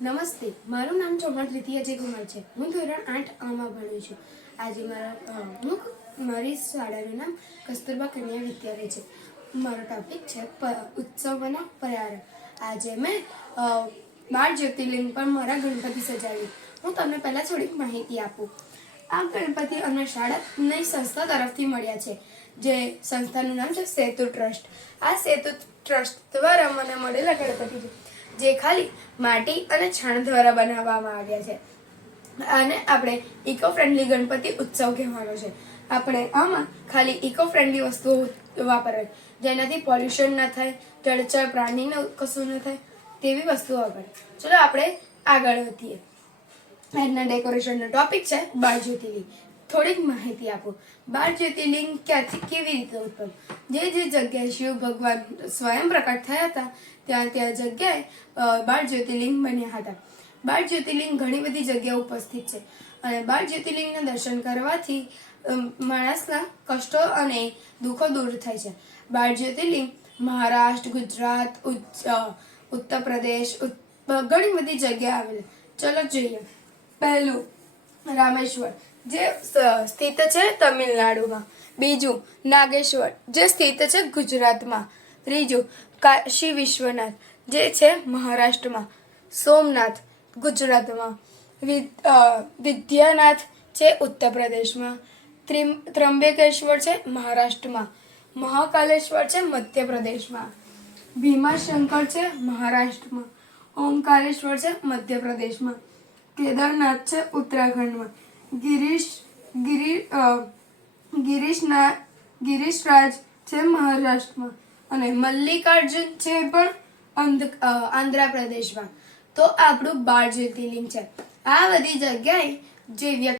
નમસ્તે, મારું નામ ચૌહાણ દ્વિતીય અજય કુમાર છે. હું ધોરણ 8 માં ભણું છું. આજે મારી શાળાનું નામ કસ્તુરબા કન્યા વિદ્યાલય છે. મારો ટોપિક છે ઉત્સવોના પર્યાવરણ. આજે મેં 12 જ્યોતિર્લિંગ પર મારા ગણપતિ સજાવી. હું તમને પહેલાં થોડીક માહિતી આપું. આ ગણપતિ અમે શાળાની સંસ્થા તરફથી મળ્યા છે. જે સંસ્થાનું નામ છે સેતુ ટ્રસ્ટ. આ સેતુ ટ્રસ્ટ દ્વારા મને મળેલા ગણપતિ છે જે ખાલી માટી અને છાણ દ્વારા બનાવવામાં આવ્યા છે. અને આપણે ઇકો ફ્રેન્ડલી ગણપતિ ઉત્સવ કહેવાનો છે. આપણે આમાં ખાલી ઇકો ફ્રેન્ડલી વસ્તુઓ વાપરવી, જેનાથી પોલ્યુશન ન થાય, જળચર પ્રાણીને કશું ન થાય તેવી વસ્તુઓ વાપરવી. ચલો આપણે આગળ વધીએ. આજના ડેકોરેશનનો ટોપિક છે 12 જ્યોતિર્લિંગ. થોડીક માહિતી આપું. 12 જ્યોતિર્લિંગ ક્યાંથી કેવી રીતે ઉત્પન્ન? જે જગ્યાએ શિવ ભગવાન સ્વયં પ્રકટ થયા હતા ત્યાં જગ્યાએ 12 જ્યોતિર્લિંગ બન્યા હતા. 12 જ્યોતિર્લિંગ ઘણી બધી જગ્યાએ ઉપસ્થિત છે અને 12 જ્યોતિર્લિંગના દર્શન કરવાથી માણસના કષ્ટો અને દુઃખો દૂર થાય છે. 12 જ્યોતિર્લિંગ મહારાષ્ટ્ર, ગુજરાત, ઉત્તર પ્રદેશ, ઘણી બધી જગ્યાએ આવેલા. ચલો જોઈએ. પહેલું રામેશ્વર, જે સ્થિત છે તમિલનાડુમાં. બીજું નાગેશ્વર, જે સ્થિત છે ગુજરાતમાં. ત્રીજું કાશી વિશ્વનાથ, જે છે મહારાષ્ટ્રમાં. સોમનાથ ગુજરાતમાં. વિદ્યાનાથ છે ઉત્તર પ્રદેશમાં. ત્રંબકેશ્વર છે મહારાષ્ટ્રમાં. મહાકાલેશ્વર છે મધ્યપ્રદેશમાં. ભીમાશંકર છે મહારાષ્ટ્રમાં. ઓમકારેશ્વર છે મધ્યપ્રદેશમાં. કેદારનાથ છે ઉત્તરાખંડમાં. ગિરીશરાજ છે મહારાષ્ટ્રમાં અને મલ્લિકાર્જુન છે પણ આંધ્રપ્રદેશમાં. તો આપણું 12 જ્યોતિર્લિંગ છે. આ બધી જગ્યાએ જે વ્યક્તિ